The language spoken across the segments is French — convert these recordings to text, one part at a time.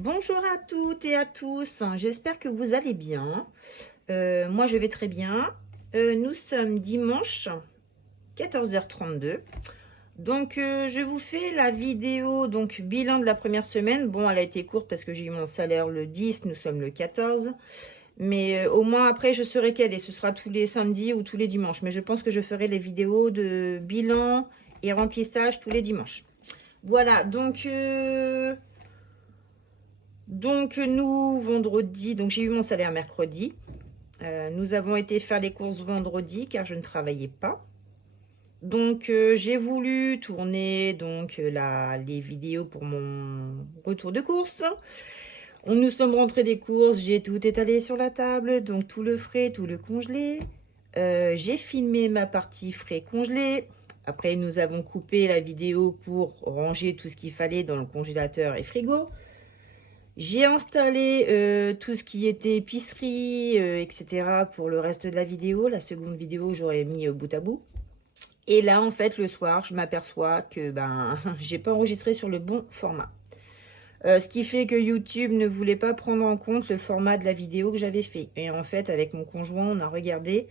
Bonjour à toutes et à tous, j'espère que vous allez bien. Moi je vais très bien. Nous sommes dimanche 14h32. Donc je vous fais la vidéo donc bilan de la première semaine. Bon, elle a été courte parce que j'ai eu mon salaire le 10, nous sommes le 14. Mais au moins après je saurai quelle et ce sera tous les samedis ou tous les dimanches. Mais je pense que je ferai les vidéos de bilan et remplissage tous les dimanches. Voilà, donc nous, vendredi, donc j'ai eu mon salaire mercredi. Nous avons été faire les courses vendredi car je ne travaillais pas. Donc j'ai voulu tourner les vidéos pour mon retour de course. Nous sommes rentrés des courses, j'ai tout étalé sur la table, donc tout le frais, tout le congelé. J'ai filmé ma partie frais congelé. Après nous avons coupé la vidéo pour ranger tout ce qu'il fallait dans le congélateur et frigo. J'ai installé tout ce qui était épicerie, etc. pour le reste de la vidéo. La seconde vidéo, j'aurais mis bout à bout. Et là, en fait, le soir, je m'aperçois que j'ai pas enregistré sur le bon format. Ce qui fait que YouTube ne voulait pas prendre en compte le format de la vidéo que j'avais fait. Et en fait, avec mon conjoint, on a regardé.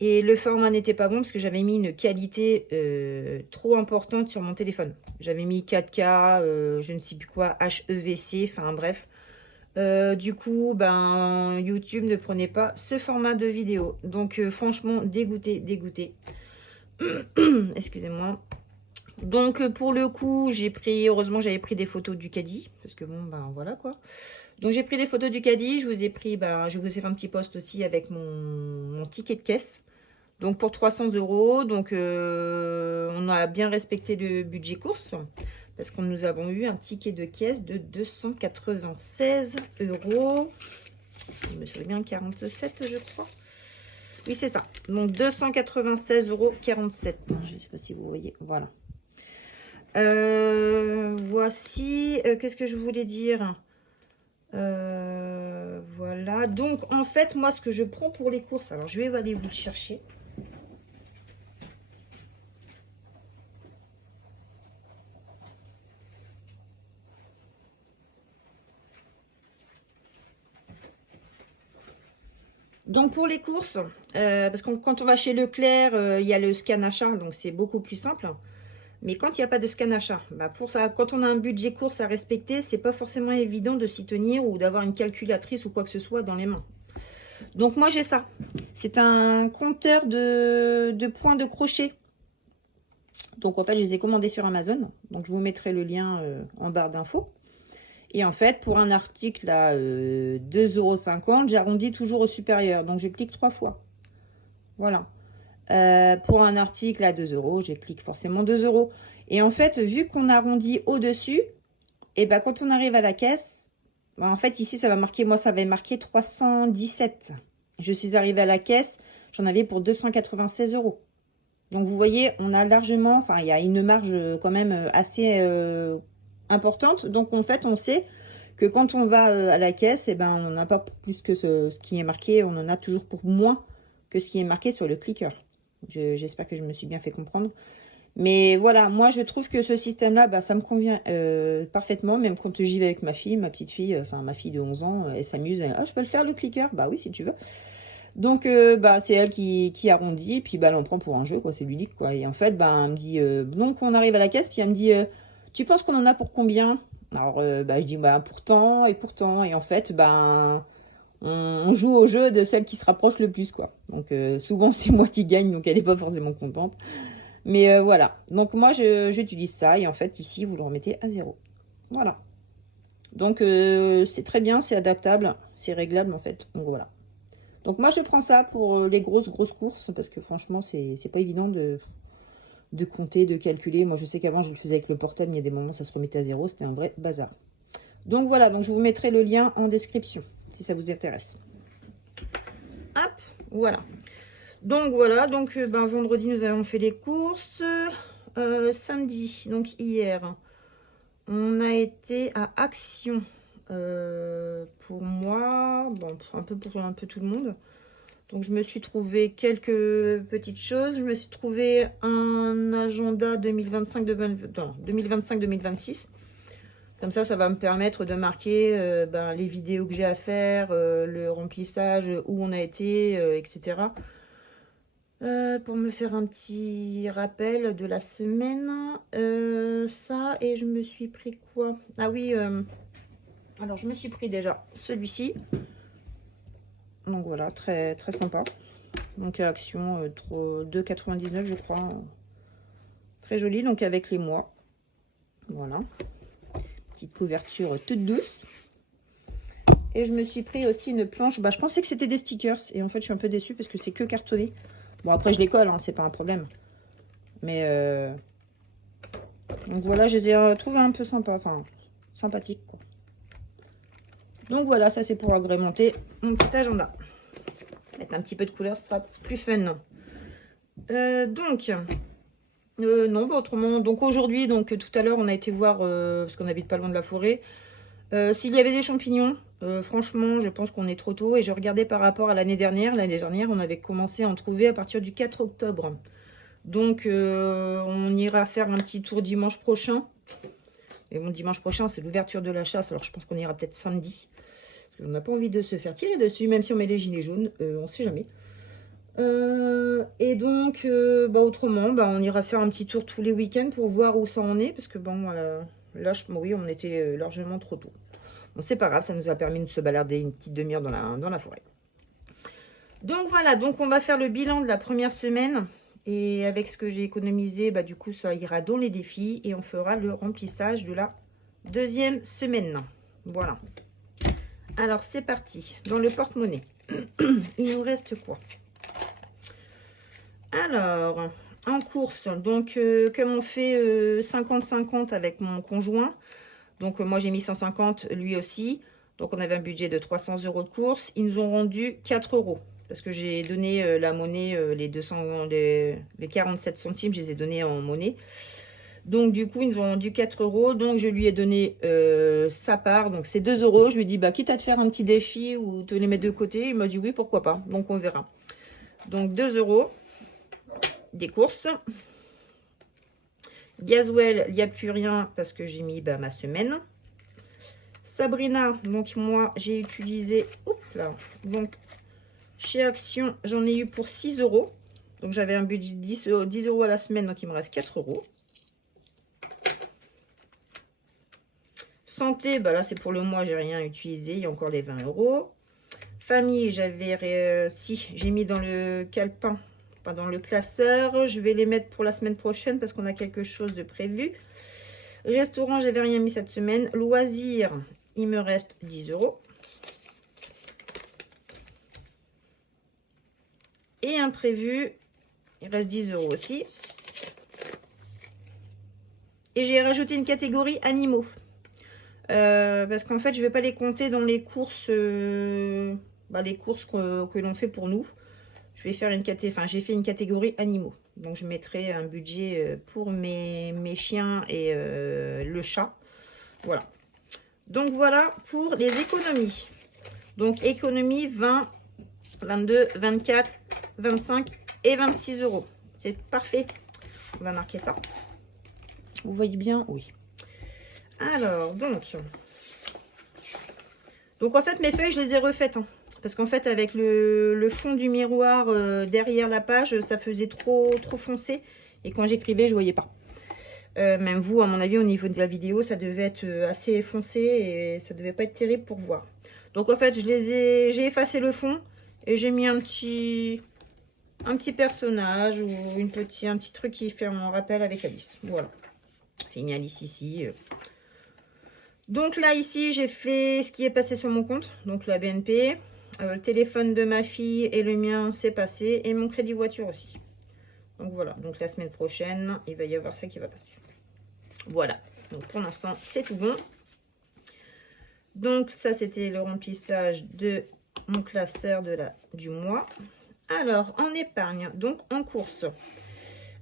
Et le format n'était pas bon parce que j'avais mis une qualité trop importante sur mon téléphone. J'avais mis 4K, je ne sais plus quoi, HEVC, enfin bref. Du coup, YouTube ne prenait pas ce format de vidéo. Donc franchement, dégoûté, dégoûté. Excusez-moi. Donc pour le coup, heureusement j'avais pris des photos du caddie. Parce que bon, voilà quoi. Donc j'ai pris des photos du caddie, je vous ai fait un petit post aussi avec mon ticket de caisse. Donc pour 300 €, donc on a bien respecté le budget course parce que nous avons eu un ticket de caisse de 296 €. Je me souviens bien, 47 je crois. Oui c'est ça. Donc 296,47 €. Je ne sais pas si vous voyez. Voilà. Voici. Qu'est-ce que je voulais dire? Voilà. Donc en fait moi ce que je prends pour les courses. Alors je vais aller vous le chercher. Donc pour les courses, parce que quand on va chez Leclerc, il y a le scan achat, donc c'est beaucoup plus simple. Mais quand il n'y a pas de scan achat, pour ça, quand on a un budget course à respecter, c'est pas forcément évident de s'y tenir ou d'avoir une calculatrice ou quoi que ce soit dans les mains. Donc moi j'ai ça. C'est un compteur de points de crochet. Donc en fait je les ai commandés sur Amazon. Donc je vous mettrai le lien en barre d'infos. Et en fait, pour un article à 2,50 €, j'arrondis toujours au supérieur. Donc, je clique 3 fois. Voilà. Pour un article à 2 €, je clique forcément 2 €. Et en fait, vu qu'on arrondit au-dessus, et quand on arrive à la caisse, en fait, ici, ça va marquer, moi, ça va marquer 317. Je suis arrivée à la caisse, j'en avais pour 296 €. Donc, vous voyez, on a largement, enfin, il y a une marge quand même assez importante. Donc en fait on sait que quand on va à la caisse, on n'a pas plus que ce qui est marqué, on en a toujours pour moins que ce qui est marqué sur le clicker. J'espère que je me suis bien fait comprendre. Mais voilà, moi je trouve que ce système là, ça me convient parfaitement. Même quand j'y vais avec ma fille, ma petite fille, enfin ma fille de 11 ans, elle s'amuse. Ah, je peux le faire le clicker? Bah oui, si tu veux. Donc c'est elle qui arrondit, puis elle en prend pour un jeu, quoi, c'est ludique, quoi. Et en fait, elle me dit, donc on arrive à la caisse, puis elle me dit, tu penses qu'on en a pour combien? Alors je dis, pourtant et pourtant, et en fait, on joue au jeu de celle qui se rapproche le plus, quoi. Donc souvent c'est moi qui gagne, donc elle n'est pas forcément contente. Mais voilà, donc moi j'utilise ça, et en fait ici vous le remettez à 0. Voilà. Donc c'est très bien, c'est adaptable, c'est réglable en fait, donc voilà. Donc moi je prends ça pour les grosses courses, parce que franchement c'est pas évident de compter, de calculer. Moi je sais qu'avant je le faisais avec le portable, mais il y a des moments ça se remettait à 0, c'était un vrai bazar. Donc voilà, donc je vous mettrai le lien en description si ça vous intéresse. Hop, voilà. Donc voilà, donc vendredi nous avons fait les courses. Samedi, donc hier, on a été à Action. Pour moi, un peu pour un peu tout le monde. Donc je me suis trouvé quelques petites choses. Je me suis trouvé un agenda 2025-2026. Comme ça va me permettre de marquer les vidéos que j'ai à faire, le remplissage, où on a été, etc. Pour me faire un petit rappel de la semaine. Ça, et je me suis pris quoi? Ah oui, alors je me suis pris déjà celui-ci. Donc voilà, très, très sympa. Donc à Action, 2,99 je crois. Très joli, donc avec les mois. Voilà. Petite couverture toute douce. Et je me suis pris aussi une planche. Je pensais que c'était des stickers. Et en fait, je suis un peu déçue parce que c'est que cartonné. Bon, après, je les colle, hein, c'est pas un problème. Mais donc voilà, je les ai trouvés un peu sympas. Enfin, sympathiques, quoi. Donc voilà, ça c'est pour agrémenter mon petit agenda. Mettre un petit peu de couleur, ce sera plus fun. Non, autrement, donc aujourd'hui, donc tout à l'heure, on a été voir, parce qu'on habite pas loin de la forêt, s'il y avait des champignons. Franchement, je pense qu'on est trop tôt. Et je regardais par rapport à l'année dernière. L'année dernière, on avait commencé à en trouver à partir du 4 octobre. Donc, on ira faire un petit tour dimanche prochain. Et bon, dimanche prochain, c'est l'ouverture de la chasse. Alors, je pense qu'on ira peut-être samedi. Parce qu'on n'a pas envie de se faire tirer dessus, même si on met les gilets jaunes. On ne sait jamais. Et donc, autrement, on ira faire un petit tour tous les week-ends pour voir où ça en est. Parce que bon, là, oui, on était largement trop tôt. Bon, c'est pas grave, ça nous a permis de se balader une petite demi-heure dans la forêt. Donc voilà, donc on va faire le bilan de la première semaine. Et avec ce que j'ai économisé, du coup, ça ira dans les défis. Et on fera le remplissage de la deuxième semaine. Voilà. Alors, c'est parti. Dans le porte-monnaie, il nous reste quoi? Alors, en course, donc, comme on fait 50-50 avec mon conjoint, donc moi j'ai mis 150, lui aussi. Donc on avait un budget de 300 € de course. Ils nous ont rendu 4 €. Parce que j'ai donné la monnaie, les 47 centimes, je les ai donnés en monnaie. Donc du coup, ils nous ont rendu 4 €. Donc je lui ai donné sa part. Donc c'est 2 €. Je lui ai dit, quitte à te faire un petit défi ou te les mettre de côté. Il m'a dit oui, pourquoi pas. Donc on verra. Donc 2 € des courses. Gasoil, il n'y a plus rien parce que j'ai mis ma semaine. Sabrina, donc moi j'ai utilisé, donc chez Action, j'en ai eu pour 6 €. Donc j'avais un budget de 10 € à la semaine, donc il me reste 4 €. Santé, là c'est pour le mois, j'ai rien utilisé, il y a encore les 20 €. Famille, j'avais, j'ai mis dans le calepin, pas dans le classeur. Je vais les mettre pour la semaine prochaine parce qu'on a quelque chose de prévu. Restaurant, j'avais rien mis cette semaine. Loisirs, il me reste 10 €. Et imprévu, il reste 10 € aussi. Et j'ai rajouté une catégorie animaux. Parce qu'en fait, je ne vais pas les compter dans les courses, les courses que l'on fait pour nous. Je vais faire j'ai fait une catégorie animaux. Donc, je mettrai un budget pour mes chiens et le chat. Voilà. Donc, voilà pour les économies. Donc, économie 20, 22, 24, 25 et 26 €. C'est parfait. On va marquer ça. Vous voyez bien? Oui. Alors, donc en fait, mes feuilles, je les ai refaites. Parce qu'en fait, avec le fond du miroir derrière la page, ça faisait trop foncé. Et quand j'écrivais, je voyais pas. Même vous, à mon avis, au niveau de la vidéo, ça devait être assez foncé et ça devait pas être terrible pour voir. Donc, en fait, j'ai effacé le fond et j'ai mis un petit personnage ou un petit truc qui fait un rappel avec Alice. Voilà. J'ai mis Alice ici. Donc là, ici, j'ai fait ce qui est passé sur mon compte. Donc la BNP, le téléphone de ma fille et le mien, c'est passé. Et mon crédit voiture aussi. Donc voilà. Donc la semaine prochaine, il va y avoir ça qui va passer. Voilà. Donc pour l'instant, c'est tout bon. Donc ça, c'était le remplissage de mon classeur du mois. Alors, en épargne, donc en course.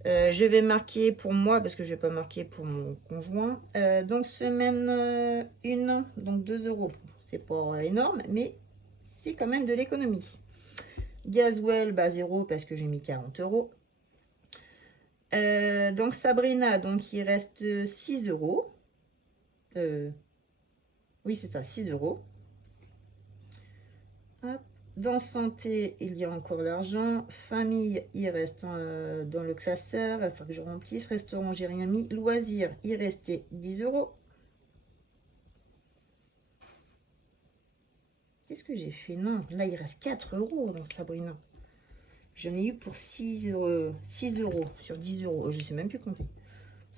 Je vais marquer pour moi parce que je vais pas marquer pour mon conjoint. Donc semaine 1, donc 2 €. C'est pas énorme, mais c'est quand même de l'économie. Gasoil, 0 parce que j'ai mis 40 €. Donc Sabrina, donc il reste 6 €. Oui, c'est ça, 6 euros. Hop. Dans santé, il y a encore l'argent. Famille, il reste dans le classeur. Il faut que je remplisse. Restaurant, j'ai rien mis. Loisirs, il restait 10 euros. Qu'est-ce que j'ai fait? Non, là, il reste 4 euros dans Sabrina. J'en ai eu pour 6 euros sur 10 euros. Je ne sais même plus compter.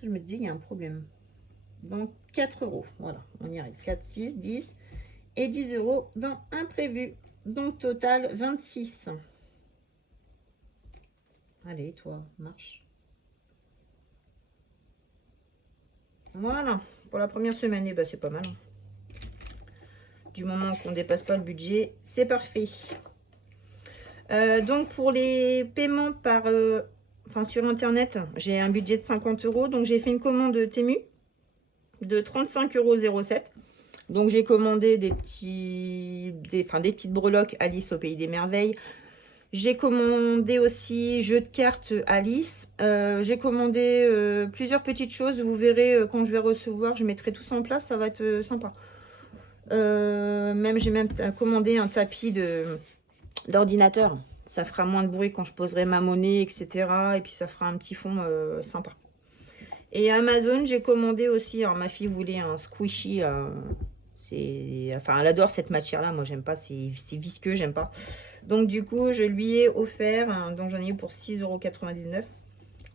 Je me disais, il y a un problème. Donc, 4 euros. Voilà, on y arrive. 4, 6, 10 et 10 euros dans imprévu. Donc, total, 26. Allez, toi, marche. Voilà, pour la première semaine, eh ben, c'est pas mal. Du moment qu'on ne dépasse pas le budget, c'est parfait. Donc, pour les paiements par, sur Internet, j'ai un budget de 50 euros. Donc, j'ai fait une commande Temu de 35,07 €. Donc, j'ai commandé des petites breloques Alice au Pays des Merveilles. J'ai commandé aussi jeux de cartes Alice. J'ai commandé plusieurs petites choses. Vous verrez quand je vais recevoir, je mettrai tout ça en place. Ça va être sympa. J'ai même commandé un tapis d'ordinateur. Ça fera moins de bruit quand je poserai ma monnaie, etc. Et puis ça fera un petit fond sympa. Et Amazon, j'ai commandé aussi. Alors ma fille voulait un squishy. Elle adore cette matière-là. Moi, j'aime pas. C'est visqueux, j'aime pas. Donc du coup, je lui ai offert. Donc j'en ai eu pour 6,99 €.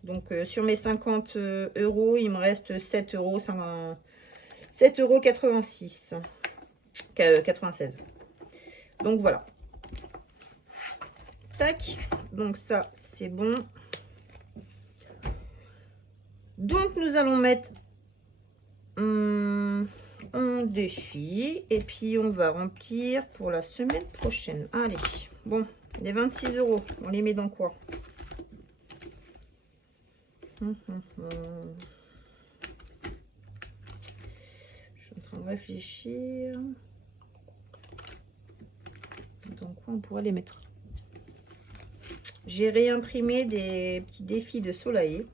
Donc sur mes 50 euros, il me reste 7,86 €. 96. Donc voilà. Tac. Donc ça, c'est bon. Donc nous allons mettre un défi. Et puis on va remplir pour la semaine prochaine. Allez. Bon, les 26 euros, on les met dans quoi? Je suis en train de réfléchir. Dans quoi on pourrait les mettre? J'ai réimprimé des petits défis de Soleil.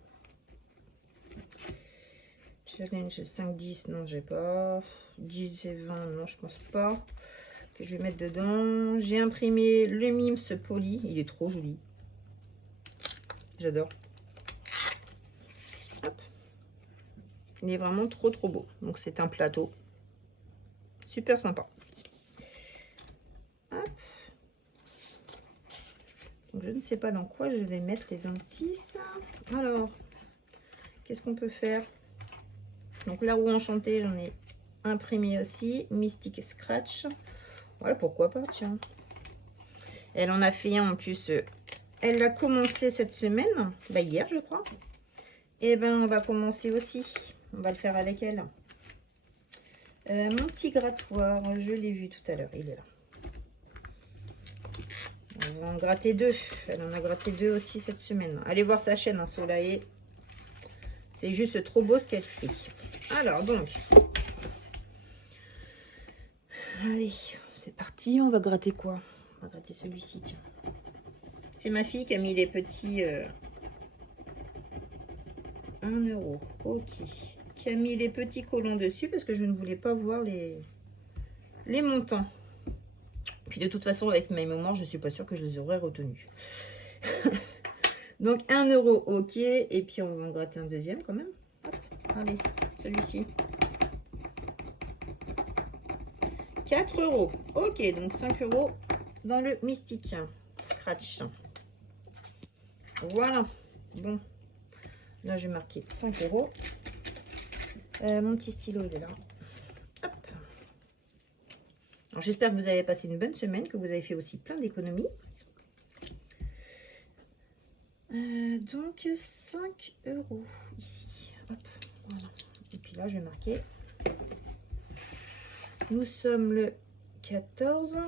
Challenge 5-10, non, j'ai pas. 10 et 20, non, je pense pas. Que je vais mettre dedans. J'ai imprimé le Mims Poli. Il est trop joli. J'adore. Hop. Il est vraiment trop beau. Donc c'est un plateau. Super sympa. Hop. Donc je ne sais pas dans quoi je vais mettre les 26. Alors, qu'est-ce qu'on peut faire? Donc la roue enchantée, j'en ai imprimé aussi. Mystic Scratch. Voilà, pourquoi pas, tiens. Elle en a fait un en plus. Elle a commencé cette semaine. Bah, hier, je crois. Et ben, on va commencer aussi. On va le faire avec elle. Mon petit grattoir, je l'ai vu tout à l'heure. Il est là. On va en gratter 2. Elle en a gratté 2 aussi cette semaine. Allez voir sa chaîne, hein, Soleil. C'est juste trop beau ce qu'elle fait. Alors, donc. Allez, c'est parti. On va gratter quoi? On va gratter celui-ci, tiens. C'est ma fille qui a mis les petits 1 €. Ok. Qui a mis les petits collants dessus parce que je ne voulais pas voir les montants. Puis de toute façon, avec mes mémoires, je ne suis pas sûre que je les aurais retenus. Donc 1 €, ok. Et puis on va en gratter un deuxième quand même. Hop. Allez, celui-ci. 4 €. Ok, donc 5 € dans le Mystique Scratch. Voilà. Bon. Là, j'ai marqué 5 €. Mon petit stylo, il est là. Hop. Alors, j'espère que vous avez passé une bonne semaine, que vous avez fait aussi plein d'économies. Donc, 5 € ici. Hop. Voilà. Et puis là, je vais marquer. Nous sommes le 14.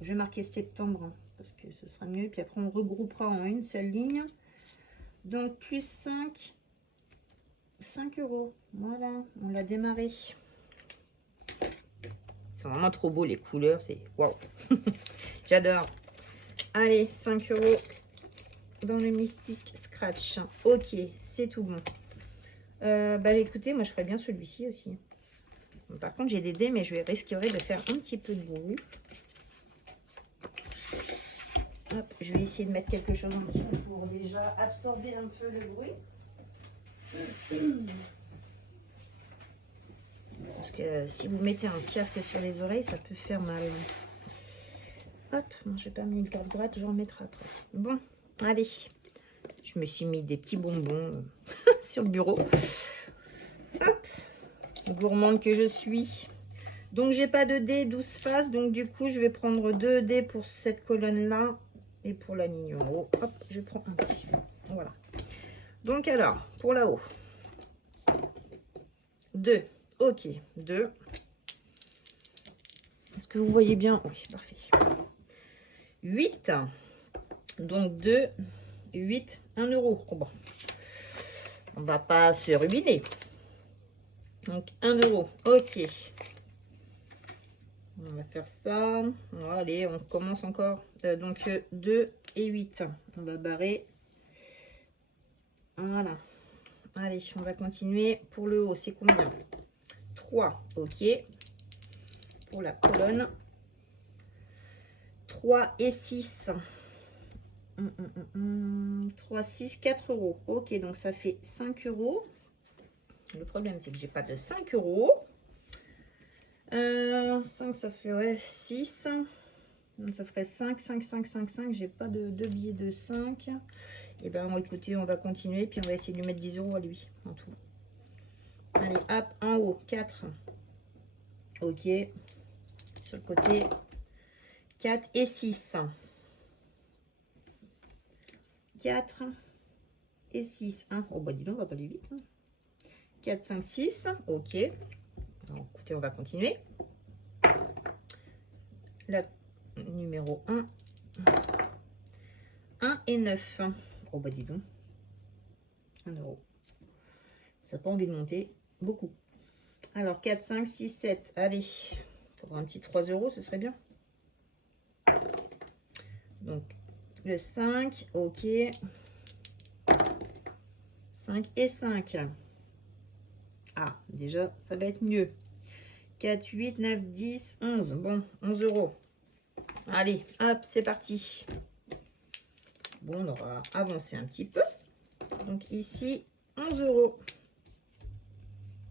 Je vais marquer septembre, hein, parce que ce sera mieux. Puis après, on regroupera en une seule ligne. Donc, plus 5 €. Voilà, on l'a démarré. C'est vraiment trop beau, les couleurs. C'est waouh. J'adore. Allez, 5 € dans le Mystic Scratch. Ok, c'est tout bon. Bah écoutez, moi je ferais bien celui-ci aussi. Par contre, j'ai des dés, mais je risquerai de faire un petit peu de bruit. Hop, je vais essayer de mettre quelque chose en dessous pour déjà absorber un peu le bruit. Parce que si vous mettez un casque sur les oreilles, ça peut faire mal. Hop, non, je n'ai pas mis une carte gratte, je remettrai après. Bon, allez. Je me suis mis des petits bonbons sur le bureau. Hop, gourmande que je suis. Donc, j'ai pas de dés 12 faces. Donc, du coup, je vais prendre 2 dés pour cette colonne-là. Et pour la ligne en haut. Hop, je prends un dé. Voilà. Donc, alors, pour là-haut. 2. Ok, 2. Est-ce que vous voyez bien? Oui, parfait. 8. Donc 2, 8, 1 euro. Oh bon. On va pas se ruiner. Donc 1 euro. Ok. On va faire ça. Allez, on commence encore. Donc 2 et 8. On va barrer. Voilà. Allez, on va continuer. Pour le haut, c'est combien? 3. Ok. Pour la colonne. 3 et 6. 3, 6, 4 euros. Ok, donc ça fait 5 euros. Le problème, c'est que j'ai pas de 5 euros. 5, ça fait ouais, 6. Donc ça ferait 5, 5, 5, 5, 5. J'ai pas de billets de 5. Et ben, écoutez, on va continuer. Puis on va essayer de lui mettre 10 euros à lui en tout. Allez, hop, en haut, 4. Ok. Sur le côté, 4 et 6. 4 et 6. Hein. Oh, bah dis donc, on va pas aller vite. Hein. 4, 5, 6. Ok. Alors, écoutez, on va continuer. La numéro 1. 1 et 9. Oh, bah dis donc. 1 euro. Ça n'a pas envie de monter beaucoup. Alors, 4, 5, 6, 7. Allez. Il faudra un petit 3 euros, ce serait bien. Donc, le 5. Ok. 5 et 5. Ah, déjà, ça va être mieux. 4, 8, 9, 10, 11. Bon, 11 euros. Allez, hop, c'est parti. Bon, on aura avancé un petit peu. Donc ici, 11 euros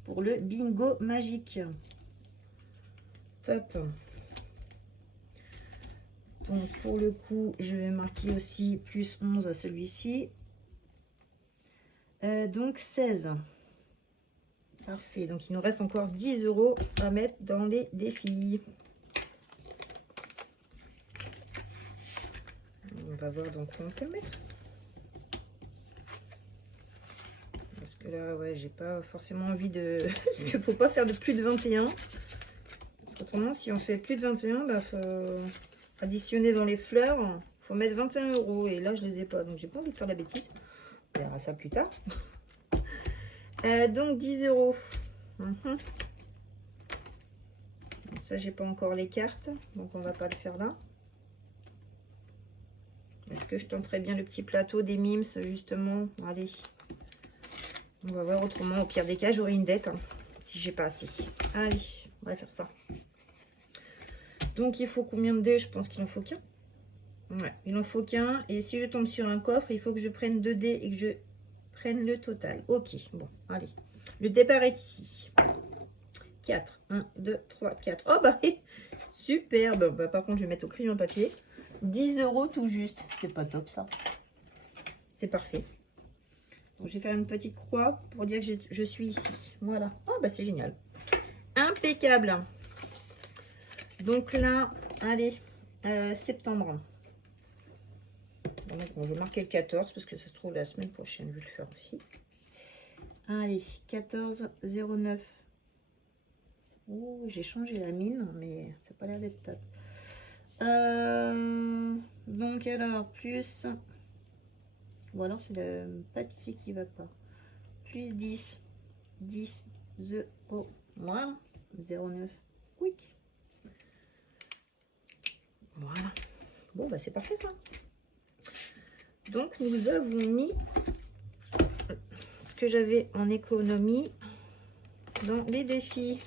pour le bingo magique. Top. Donc pour le coup, je vais marquer aussi plus 11 à celui-ci. Donc 16. Parfait. Donc il nous reste encore 10 euros à mettre dans les défis. On va voir dans quoi on peut le mettre. Parce que là, ouais, j'ai pas forcément envie de... Parce qu'il ne faut pas faire de plus de 21. Parce qu'autrement, si on fait plus de 21, bah, faut additionner dans les fleurs. Il faut mettre 21 euros. Et là, je les ai pas. Donc, j'ai pas envie de faire la bêtise. On verra ça plus tard. Donc, 10 euros. Ça, j'ai pas encore les cartes. Donc, on va pas le faire là. Est-ce que je tenterai bien le petit plateau des mimes, justement? Allez. On va voir autrement. Au pire des cas, j'aurai une dette. Hein, si j'ai pas assez. Allez, on va faire ça. Donc, il faut combien de dés? Je pense qu'il en faut qu'un. Ouais, il en faut qu'un. Et si je tombe sur un coffre, il faut que je prenne 2 dés et que je prenne le total. Ok, bon, allez. Le départ est ici. 4. 1, 2, 3, 4. Oh, bah, superbe. Bah, par contre, je vais mettre au crayon papier. 10 euros tout juste. C'est pas top, ça. C'est parfait. Donc, je vais faire une petite croix pour dire que je suis ici. Voilà. Oh, bah, c'est génial. Impeccable. Donc là, allez, septembre. Donc, bon, je vais marquer le 14 parce que ça se trouve la semaine prochaine. Je vais le faire aussi. Allez, 14, 09. Oh, j'ai changé la mine, mais ça n'a pas l'air d'être top. Donc alors, plus... Ou alors c'est le papier qui va pas. Plus 10. 10 euros. Voilà. 09. Quick. Voilà. Bon, bah c'est parfait ça. Donc nous avons mis ce que j'avais en économie dans les défis.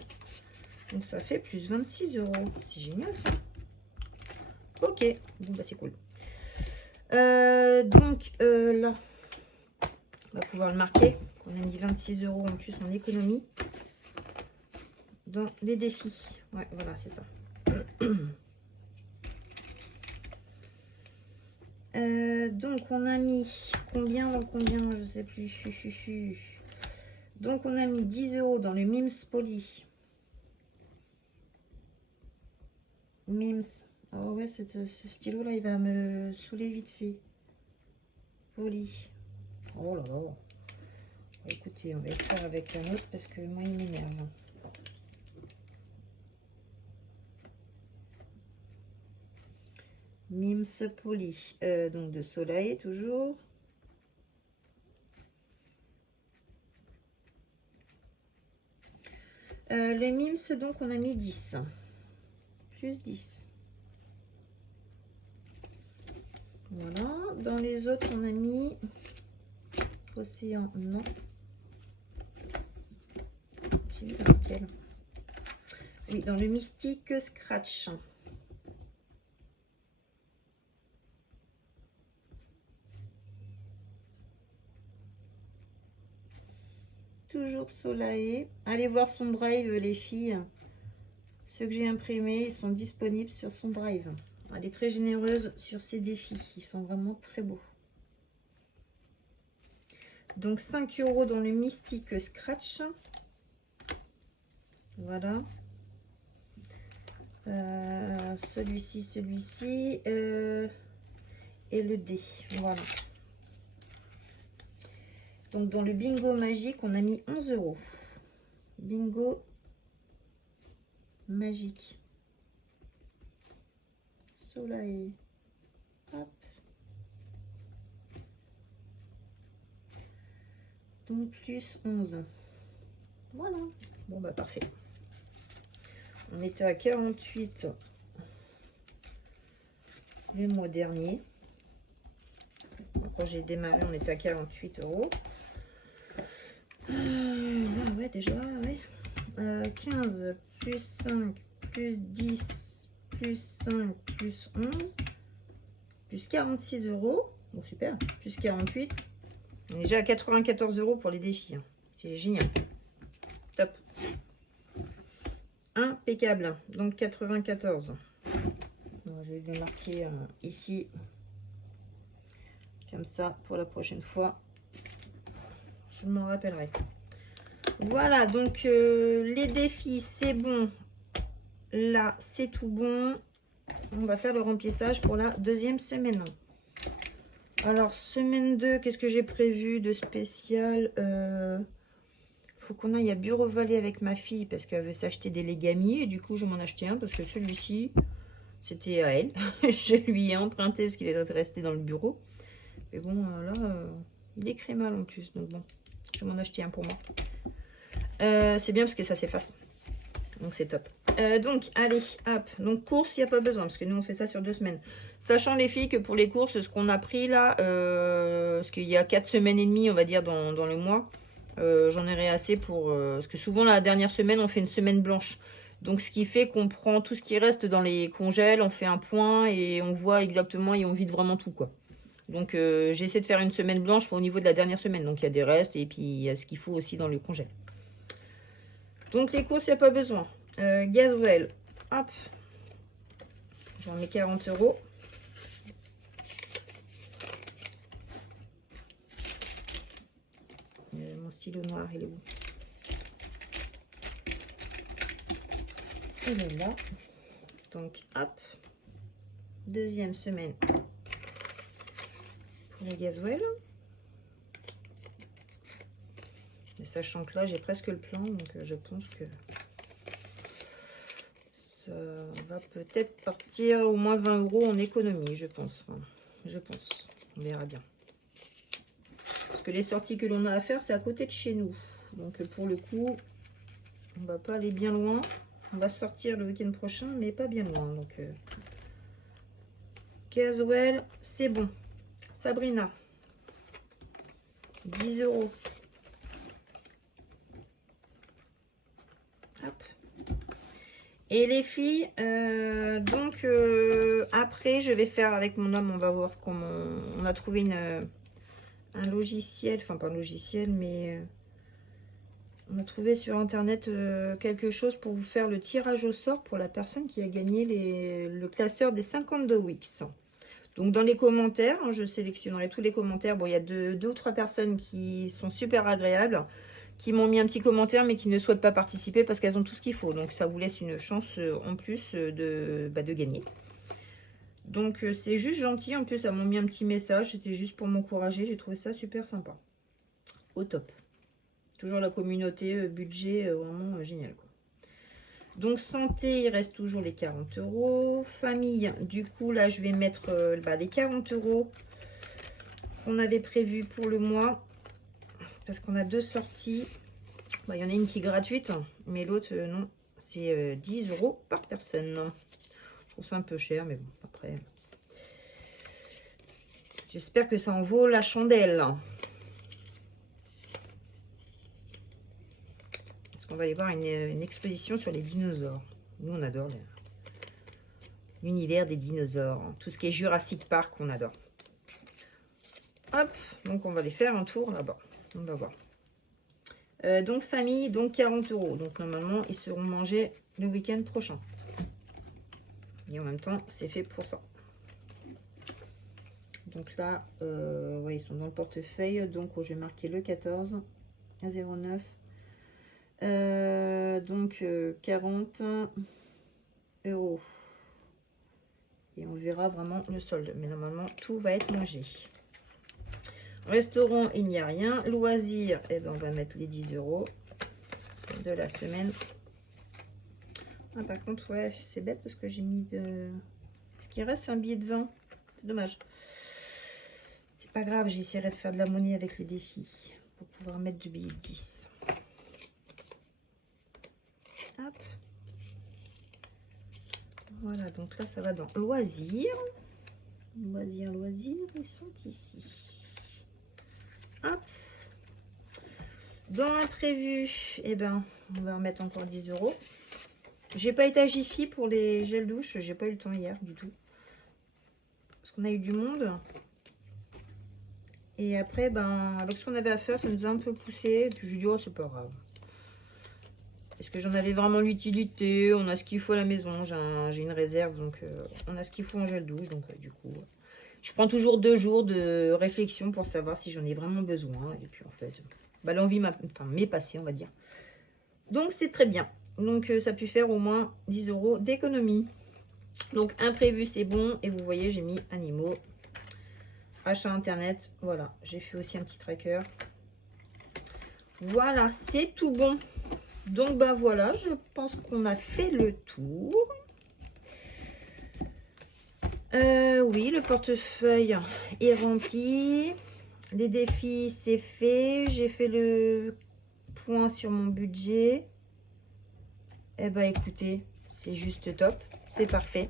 Donc ça fait plus 26 €. C'est génial ça. Ok, bon bah c'est cool. Donc là, on va pouvoir le marquer. On a mis 26 € en plus en économie dans les défis. Ouais, voilà, c'est ça. Donc on a mis combien, je sais plus. Donc on a mis 10 € dans le Mims Poly. Mims. Oh ouais, ce stylo là il va me saouler vite fait. Poly. Oh là là. Écoutez, on va faire avec un autre parce que moi il m'énerve. Mims Poly. Donc de soleil toujours. Les Mims, donc on a mis 10. Plus 10. Voilà. Dans les autres, on a mis Océan, non. J'ai mis dans lequel? Oui, dans le Mystique Scratch. Toujours Soleil. Allez voir son drive, les filles. Ceux que j'ai imprimés, ils sont disponibles sur son drive. Elle est très généreuse sur ses défis. Ils sont vraiment très beaux. Donc 5 € dans le Mystique Scratch. Voilà. Celui-ci. Et le dé. Voilà. Donc dans le bingo magique, on a mis 11 €. Bingo magique. Soleil. Hop. Donc plus 11. Voilà. Bon bah parfait. On était à 48 le mois dernier. Quand j'ai démarré, on était à 48 €. Là, ouais, déjà, ouais. 15 plus 5 plus 10 plus 5 plus 11 plus 46 €. Bon, super. Plus 48. On est déjà à 94 € pour les défis. C'est génial. Top. Impeccable. Donc 94. Bon, je vais le marquer ici. Comme ça, pour la prochaine fois, je m'en rappellerai. Voilà, donc les défis, c'est bon. Là, c'est tout bon. On va faire le remplissage pour la deuxième semaine. Alors, semaine 2, qu'est-ce que j'ai prévu de spécial? Faut qu'on aille à Bureau Vallée avec ma fille parce qu'elle veut s'acheter des Legami. Et du coup, je m'en ai acheté un parce que celui-ci, c'était à elle. Je lui ai emprunté parce qu'il est resté dans le bureau. Mais bon, là, il est crémal en plus. Donc bon, je vais m'en acheter un pour moi. C'est bien parce que ça s'efface. Donc c'est top. Donc, allez, hop. Donc, course, il n'y a pas besoin parce que nous, on fait ça sur 2 semaines. Sachant, les filles, que pour les courses, ce qu'on a pris là, parce qu'il y a 4 semaines et demie, on va dire, dans le mois, j'en aurai assez pour... parce que souvent, la dernière semaine, on fait une semaine blanche. Donc, ce qui fait qu'on prend tout ce qui reste dans les congèles, on fait un point et on voit exactement et on vide vraiment tout, quoi. Donc, j'essaie de faire une semaine blanche au niveau de la dernière semaine. Donc, il y a des restes et puis il y a ce qu'il faut aussi dans le congèle. Donc, les courses, il n'y a pas besoin. Gasoil, hop, j'en mets 40 €. Mon stylo noir, il est où? Il est là. Donc, hop, deuxième semaine pour les gasoil. Mais sachant que là, j'ai presque le plan, donc je pense que ça va peut-être partir au moins 20 € en économie, je pense. Enfin, je pense. On verra bien. Parce que les sorties que l'on a à faire, c'est à côté de chez nous. Donc pour le coup, on va pas aller bien loin. On va sortir le week-end prochain, mais pas bien loin. Donc gasoil, c'est bon. Sabrina, 10 €. Hop. Et les filles, après, je vais faire avec mon homme, on va voir comment on a trouvé un logiciel, enfin pas un logiciel, mais on a trouvé sur internet quelque chose pour vous faire le tirage au sort pour la personne qui a gagné le classeur des 52 Wix. Donc dans les commentaires, hein, je sélectionnerai tous les commentaires. Bon, il y a deux ou trois personnes qui sont super agréables, qui m'ont mis un petit commentaire mais qui ne souhaitent pas participer parce qu'elles ont tout ce qu'il faut. Donc ça vous laisse une chance en plus de gagner. Donc c'est juste gentil. En plus, elles m'ont mis un petit message. C'était juste pour m'encourager. J'ai trouvé ça super sympa. Au top. Toujours la communauté, budget, vraiment génial, quoi. Donc santé, il reste toujours les 40 €. Famille, du coup, là, je vais mettre les 40 € qu'on avait prévu pour le mois. Parce qu'on a deux sorties. Il y en a une qui est gratuite, mais l'autre, non. C'est 10 € par personne. Je trouve ça un peu cher, mais bon, après... J'espère que ça en vaut la chandelle. Parce qu'on va aller voir une exposition sur les dinosaures. Nous, on adore l'univers des dinosaures. Tout ce qui est Jurassic Park, on adore. Hop, donc on va aller faire un tour là-bas. On va voir. Donc famille, donc 40 €. Donc normalement, ils seront mangés le week-end prochain. Et en même temps, c'est fait pour ça. Donc là, ouais, ils sont dans le portefeuille. Donc je vais marquer le 14 à 09. Donc 40 €. Et on verra vraiment le solde. Mais normalement, tout va être mangé. Restaurant, il n'y a rien. Loisirs, eh ben, on va mettre les 10 € de la semaine. Ah, par contre, ouais, c'est bête parce que j'ai mis de... Ce qui reste, c'est un billet de 20. C'est dommage. C'est pas grave, j'essaierai de faire de la monnaie avec les défis pour pouvoir mettre du billet de 10. Hop. Voilà, donc là, ça va dans loisirs. Loisirs, ils sont ici. Hop. Dans imprévu, eh ben, on va remettre encore 10 €. J'ai pas été à Jiffy pour les gels douche. J'ai pas eu le temps hier du tout. Parce qu'on a eu du monde. Et après, ben, avec ce qu'on avait à faire, ça nous a un peu poussé. Et puis je lui ai dit, oh, c'est pas grave. Est-ce que j'en avais vraiment l'utilité? On a ce qu'il faut à la maison. J'ai une réserve, donc on a ce qu'il faut en gel douche. Donc du coup, je prends toujours 2 jours de réflexion pour savoir si j'en ai vraiment besoin. Et puis en fait, bah, l'envie m'est passée, on va dire. Donc c'est très bien. Donc ça a pu faire au moins 10 € d'économie. Donc imprévu, c'est bon. Et vous voyez, j'ai mis animaux. Achat internet. Voilà, j'ai fait aussi un petit tracker. Voilà, c'est tout bon. Donc, ben voilà, je pense qu'on a fait le tour. Oui, le portefeuille est rempli. Les défis, c'est fait. J'ai fait le point sur mon budget. Eh ben, écoutez, c'est juste top. C'est parfait.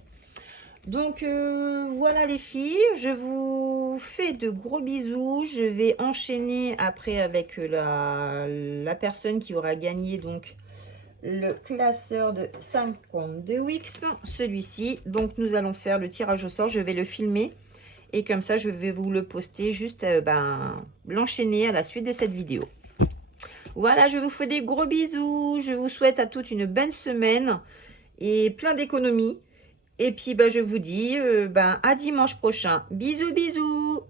Donc, voilà les filles. Je vous fais de gros bisous. Je vais enchaîner après avec la personne qui aura gagné donc le classeur de 52 Wix. Celui-ci. Donc, nous allons faire le tirage au sort. Je vais le filmer. Et comme ça, je vais vous le poster juste, l'enchaîner à la suite de cette vidéo. Voilà, je vous fais des gros bisous. Je vous souhaite à toutes une bonne semaine et plein d'économies. Et puis, je vous dis à dimanche prochain. Bisous, bisous.